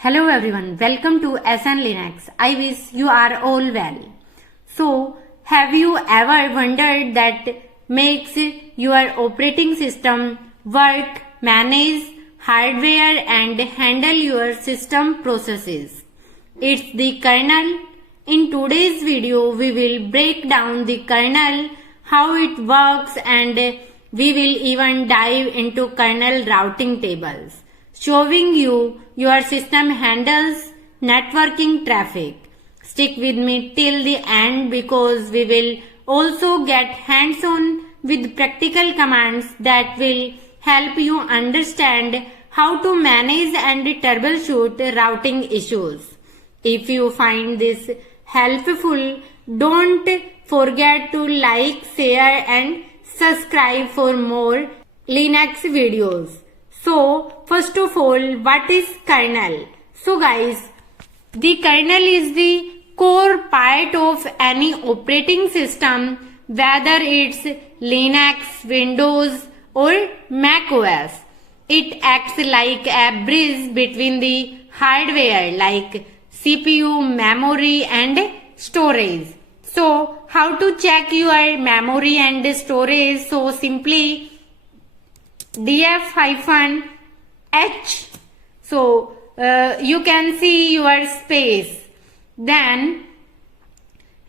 Hello everyone, welcome to SN Linux. I wish you are all well. So, have you ever wondered that makes your operating system work, manage hardware and handle your system processes? It's the kernel. In today's video, we will break down the kernel, how it works, and we will even dive into kernel routing tables, showing you your system handles networking traffic. Stick with me till the end because we will also get hands-on with practical commands that will help you understand how to manage and troubleshoot routing issues. If you find this helpful, don't forget to like, share and subscribe for more Linux videos. So, first of all, what is kernel? So guys, the kernel is the core part of any operating system, whether it's Linux, Windows or Mac OS. It acts like a bridge between the hardware like CPU, memory and storage. So, how to check your memory and storage? So, simply df-h. So, you can see your space. Then,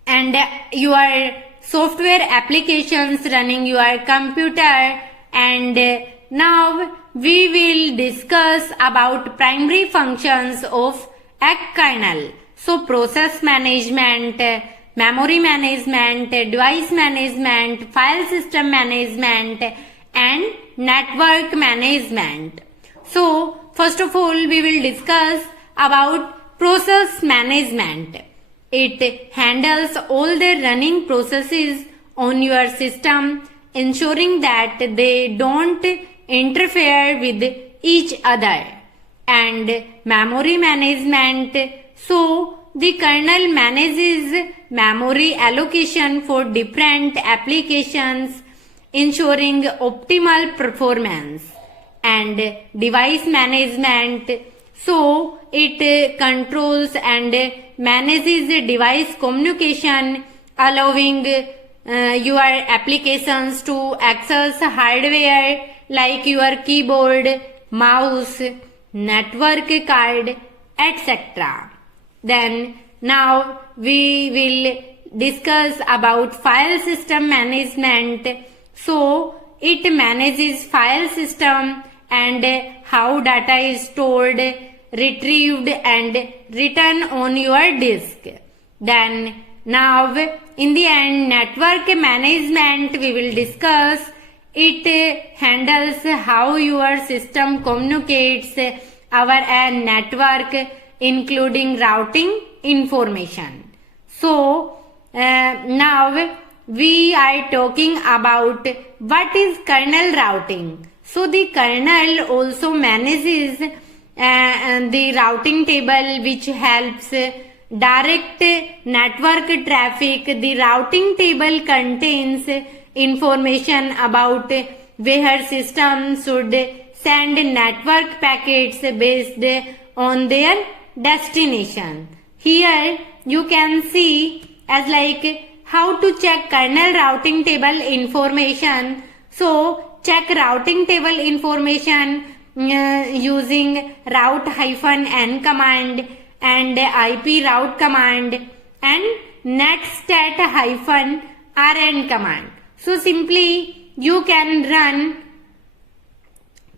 and your software applications running your computer. And now we will discuss about primary functions of a kernel. So, process management, memory management, device management, file system management and network management. So, first of all, we will discuss about process management. It handles all the running processes on your system, ensuring that they don't interfere with each other. And memory management. So, the kernel manages memory allocation for different applications, ensuring optimal performance. And device management. So, it controls and manages device communication, allowing your applications to access hardware like your keyboard, mouse, network card, etc. Then now we will discuss about file system management. So, it manages file system and how data is stored, retrieved and written on your disk. Then now in the end, network management we will discuss. It handles how your system communicates over a network, including routing information. So now we are talking about what is kernel routing. So the kernel also manages the routing table, which helps direct network traffic. The routing table contains information about where systems should send network packets based on their destination. Here you can see as like how to check kernel routing table information. So, check routing table information using route-n command and IP route command and netstat-rn command. So, simply you can run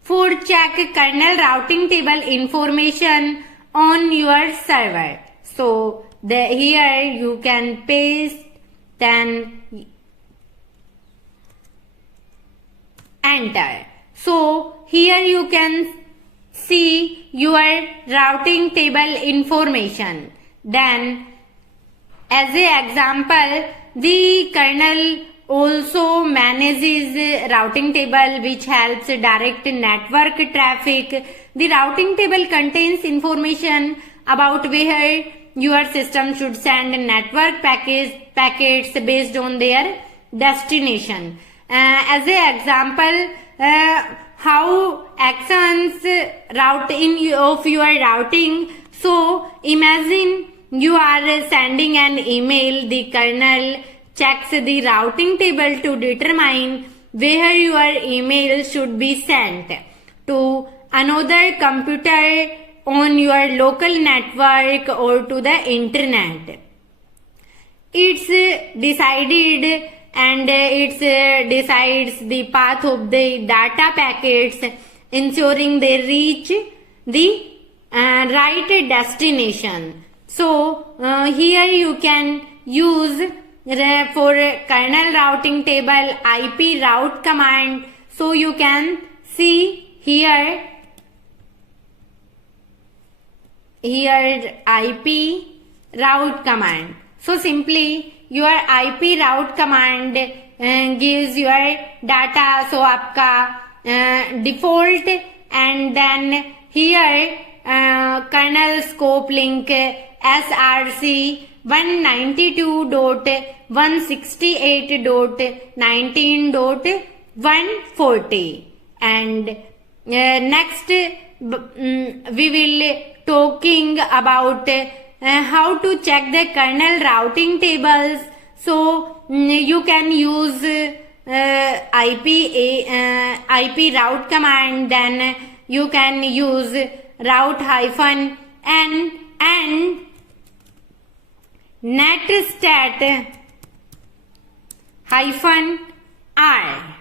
for check kernel routing table information on your server. So, here you can paste, then enter. So, here you can see your routing table information. Then, as an example, the kernel also manages routing table, which helps direct network traffic. The routing table contains information about where your system should send network packets based on their destination. As an example, how actions route in of your routing. So imagine you are sending an email, the kernel checks the routing table to determine where your email should be sent to another computer on your local network or to the internet. It's decided and it decides the path of the data packets, ensuring they reach the right destination. So here you can use for kernel routing table IP route command. So you can see here IP route command. So simply your IP route command gives your data. So आपका default and then here kernel scope link src 192.168.19.140 and next we will talking about how to check the kernel routing tables. So you can use IP route command, then you can use route hyphen n and netstat hyphen r.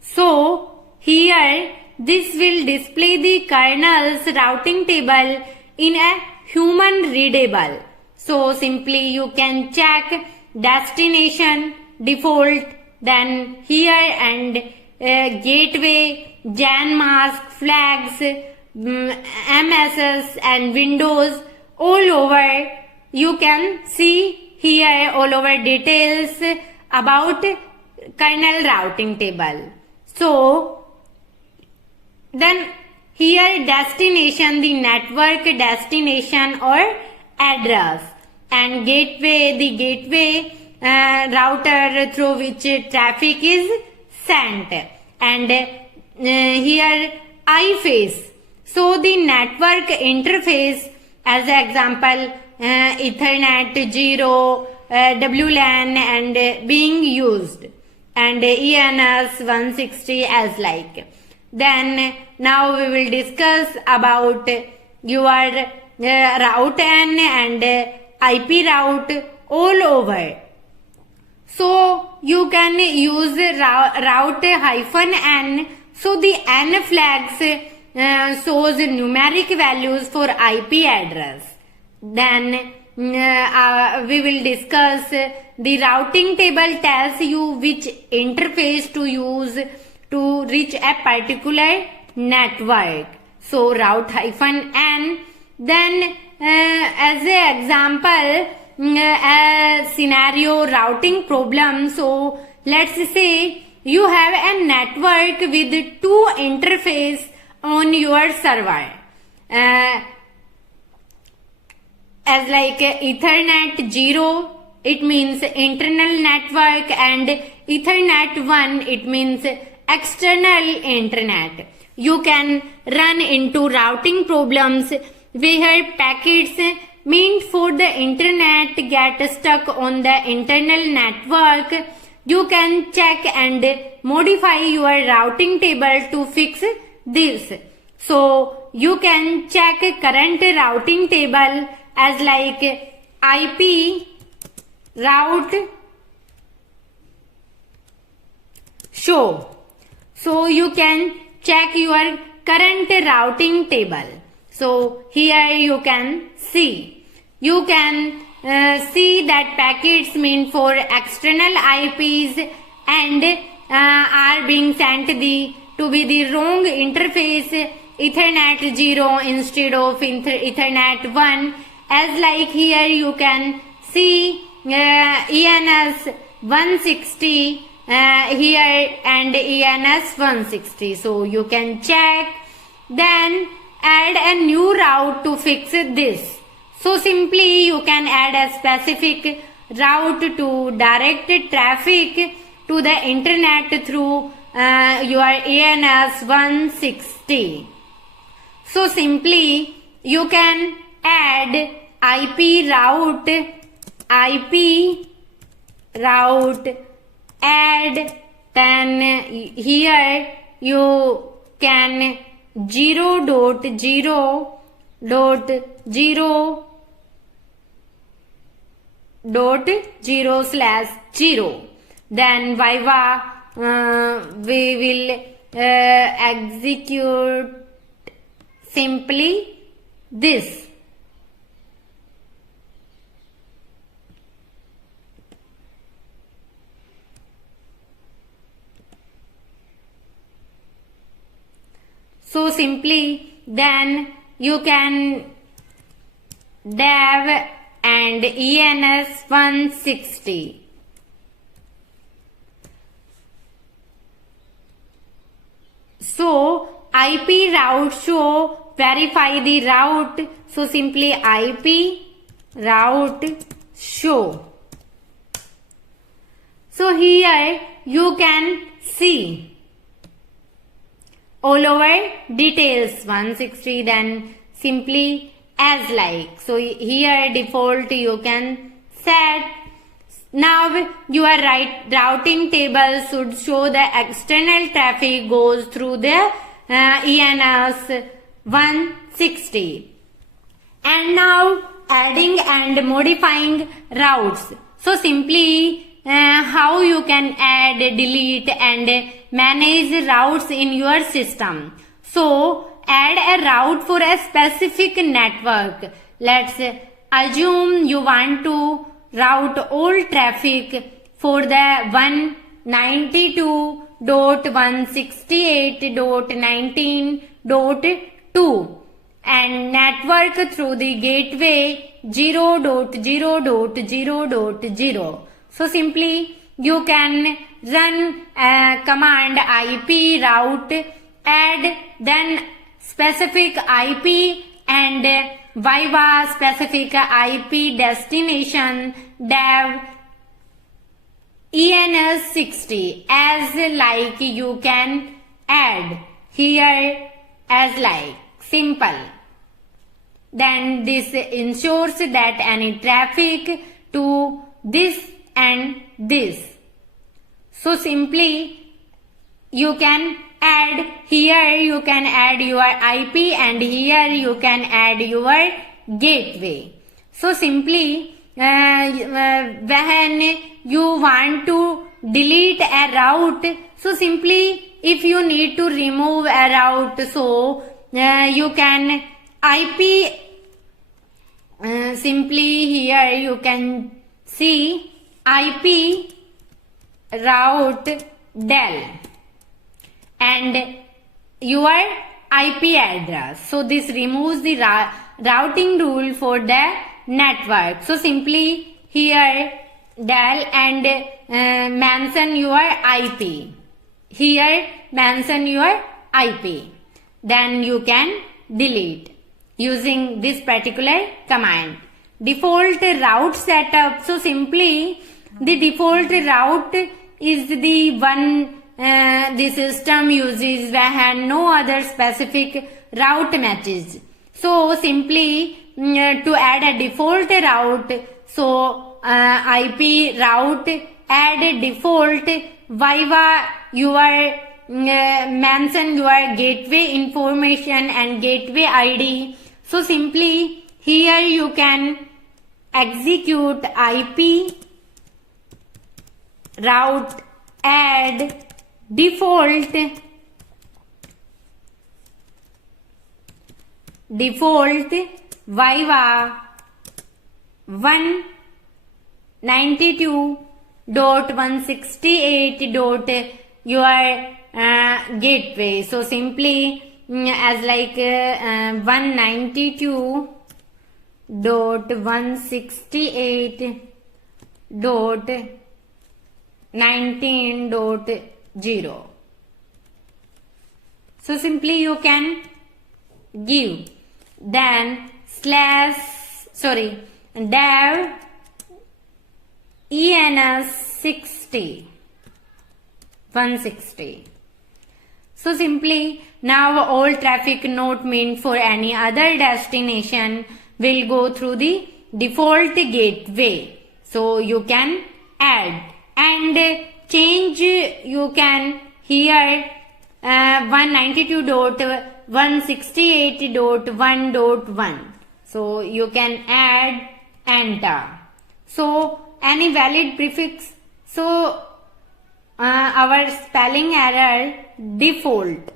So here this will display the kernel's routing table in a human readable. So simply you can check destination default, then here and gateway, Jan mask, flags, MSS and Windows all over. You can see here all over details about kernel routing table. So then here destination, the network destination or address, and gateway, the gateway router through which traffic is sent, and here iFace. So the network interface, as an example Ethernet 0, WLAN and being used, and ENS 160 as like. Then now we will discuss about your route N and IP route all over. So you can use route hyphen N. So the N flags shows numeric values for IP address. Then we will discuss the routing table tells you which interface to use to reach a particular network. So route hyphen N. Then as an example, a scenario routing problem. So let's say you have a network with two interface on your server. As like Ethernet 0, it means internal network, and Ethernet 1, it means external internet. You can run into routing problems where packets meant for the internet get stuck on the internal network. You can check and modify your routing table to fix this. So you can check current routing table as like IP route show. So you can check your current routing table. So here you can see. You can see that packets meant for external IPs and are being sent to be the wrong interface, Ethernet 0 instead of Ethernet 1. As like here you can see ENS 160 here and ENS 160. So you can check, then add a new route to fix this. So simply you can add a specific route to direct traffic to the internet through your ENS 160. So simply you can add IP route add, then here you can 0.0.0.0/0, then Viva we will execute simply this. So simply then you can dev and ENS 160. So IP route show verify the route. So simply IP route show. So here you can see all over details 160, then simply as like. So here default you can set. Now your routing table should show the external traffic goes through the ENS 160. And now adding and modifying routes. So simply how you can add, delete and manage routes in your system. So add a route for a specific network. Let's assume you want to route all traffic for the 192.168.19.2 and network through the gateway 0.0.0.0. So simply you can run command IP route add, then specific IP and Viva specific IP destination dev ENS 60 as like you can add here as like simple. Then this ensures that any traffic to this and this. So simply you can add here, you can add your IP and here you can add your gateway. So simply when you want to delete a route, so simply if you need to remove a route, so you can IP simply here you can see IP route del and your IP address. So this removes the routing rule for the network. So simply here del and mention your IP. Here mention your IP. Then you can delete using this particular command. Default route setup. So simply the default route is the one the system uses when no other specific route matches. So simply to add a default route, so IP route add default Viva your mention your gateway information and gateway ID. So simply here you can execute IP route add default Viva 192.168. your gateway. So simply as like 192.168.19.0. So simply you can give then dev ENS 160. So simply Now all traffic not meant for any other destination will go through the default gateway. So you can add and change. You can here 192.168.1.1. So you can add enter. So any valid prefix. So our spelling error default.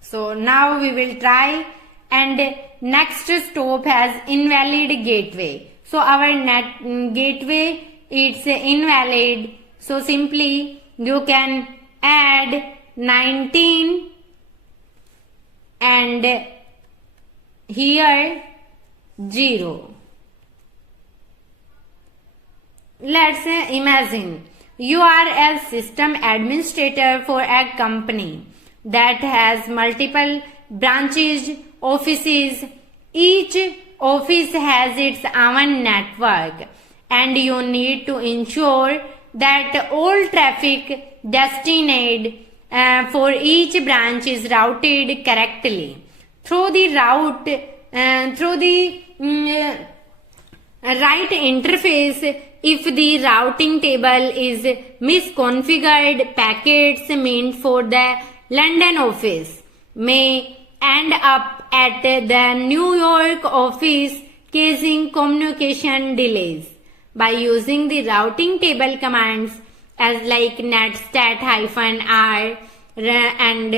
So now we will try, and next stop has invalid gateway. So our net gateway it's invalid. So simply you can add 19 and here 0. Let's imagine you are a system administrator for a company that has multiple branches, offices. Each office has its own network, and you need to ensure that all traffic destined for each branch is routed correctly. Through the right interface, if the routing table is misconfigured, packets meant for the London office may end up at the New York office, causing communication delays. By using the routing table commands as like netstat-r and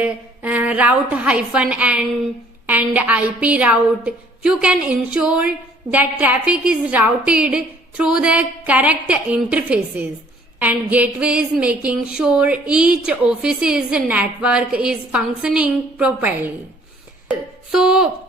route-n and IP route, you can ensure that traffic is routed through the correct interfaces and gateways, making sure each office's network is functioning properly. So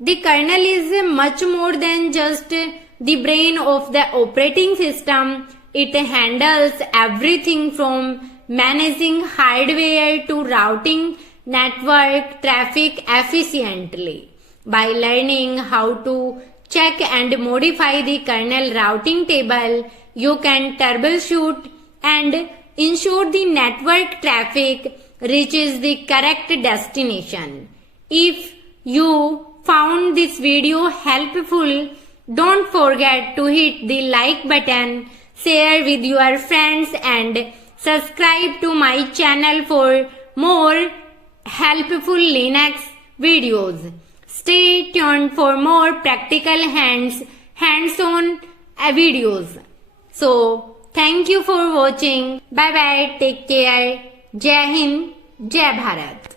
the kernel is much more than just the brain of the operating system. It handles everything from managing hardware to routing network traffic efficiently. By learning how to check and modify the kernel routing table, you can troubleshoot and ensure the network traffic reaches the correct destination. If you found this video helpful, don't forget to hit the like button, share with your friends and subscribe to my channel for more helpful Linux videos. Stay tuned for more practical hands-on videos. So, thank you for watching. Bye bye. Take care. Jai Hind. Jai Bharat.